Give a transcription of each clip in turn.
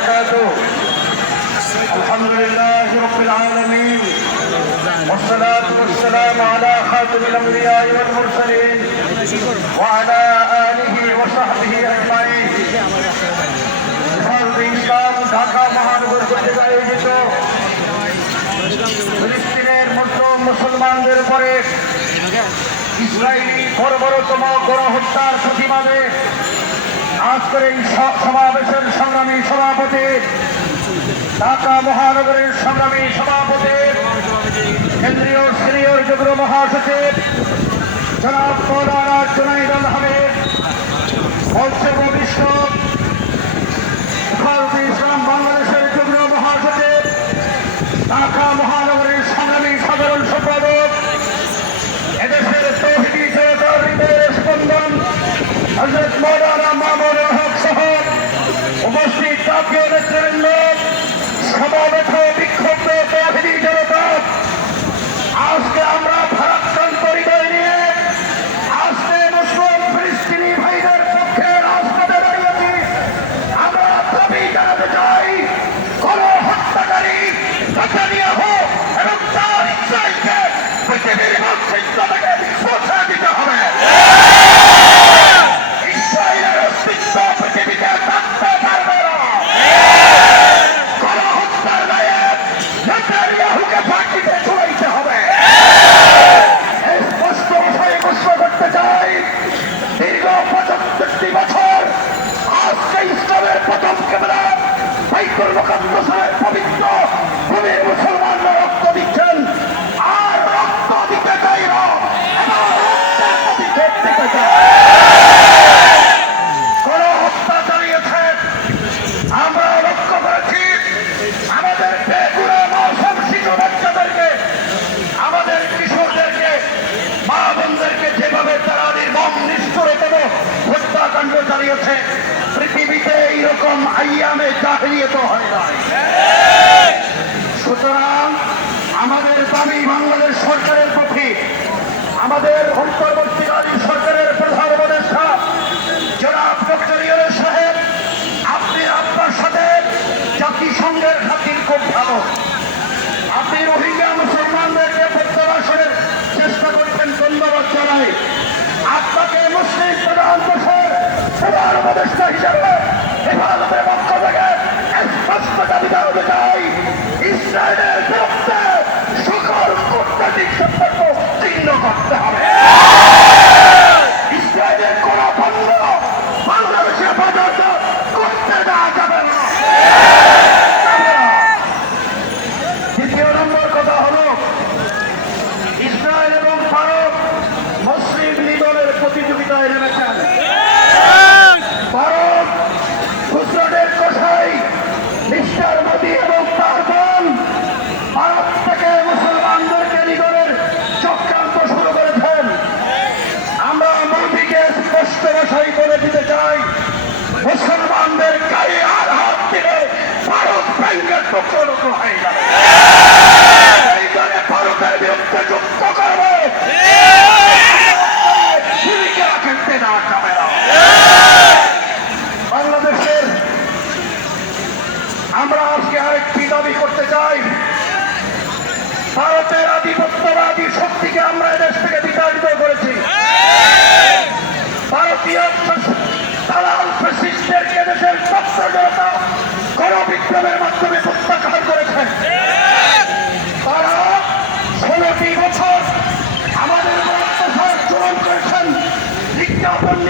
وبركاته الحمد لله رب العالمين والصلاة والسلام على خاتم الأنبياء والمرسلين وعلى آله وصحبه أجمعين হেফাজতে ইসলাম ঢাকা মহানগর কর্তৃক আয়োজিত ফিলিস্তিনের মুসলিম মুসলমানদের উপরে ইসরায়েলি বর্বরতম গণহত্যার প্রতিবাদে আজকের এই সমাবেশের সংগ্রামী সভাপতি, ঢাকা মহানগরের সংগ্রামী সভাপতি, কেন্দ্রীয় সিনিয়র যুগ্ম মহাসচিব, জনাব মৌলানা জুনাইদুল আহমেদ পৃথিবীতে এইরকম আইয়ামে জাহিরিয়ত হয় নাই উপদেষ্টা হিসেবে হেফাজতের পক্ষ থেকে স্পষ্ট দাবি জানাতে চাই ইসরায়েলের বিরুদ্ধে সকল কূটনৈতিক সম্পর্ক ছিন্ন করতে হবে। দ্বিতীয় নম্বর কথা হলো ইসরায়েল এবং ভারত মুসলিম লিগের প্রতিযোগিতায় নেমেছেন দেওয়া বাংলাদেশের আমরা আজকে আরেকটি দাবি করতে চাই। ভারতের আধিপত্যবাদী শক্তিকে আমরা এদেশ থেকে বিতাড়িত করেছি। ভারতীয় দালাল ফ্যাসিস্টদেরকে দেশের ছাত্র জনতা গণবিপ্লবের মাধ্যমে প্রত্যাখ্যান করেছেন তারা ষোলোটি বছর আমাদের উপর অত্যাচার চলন করেছেন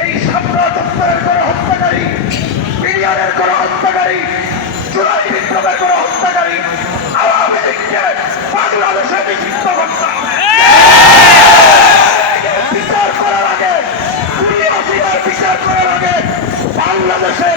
এই ছাত্র দপ্তরের কোনো হত্যাকারী বিরিয়ারের কোনো হত্যাকারী চুরাই বিপ্লবের কোনো হত্যাকারী আওয়ামী লীগকে বাংলাদেশে নিষিদ্ধ করতে বিচার করার আগে বিচার করার আগে বাংলাদেশে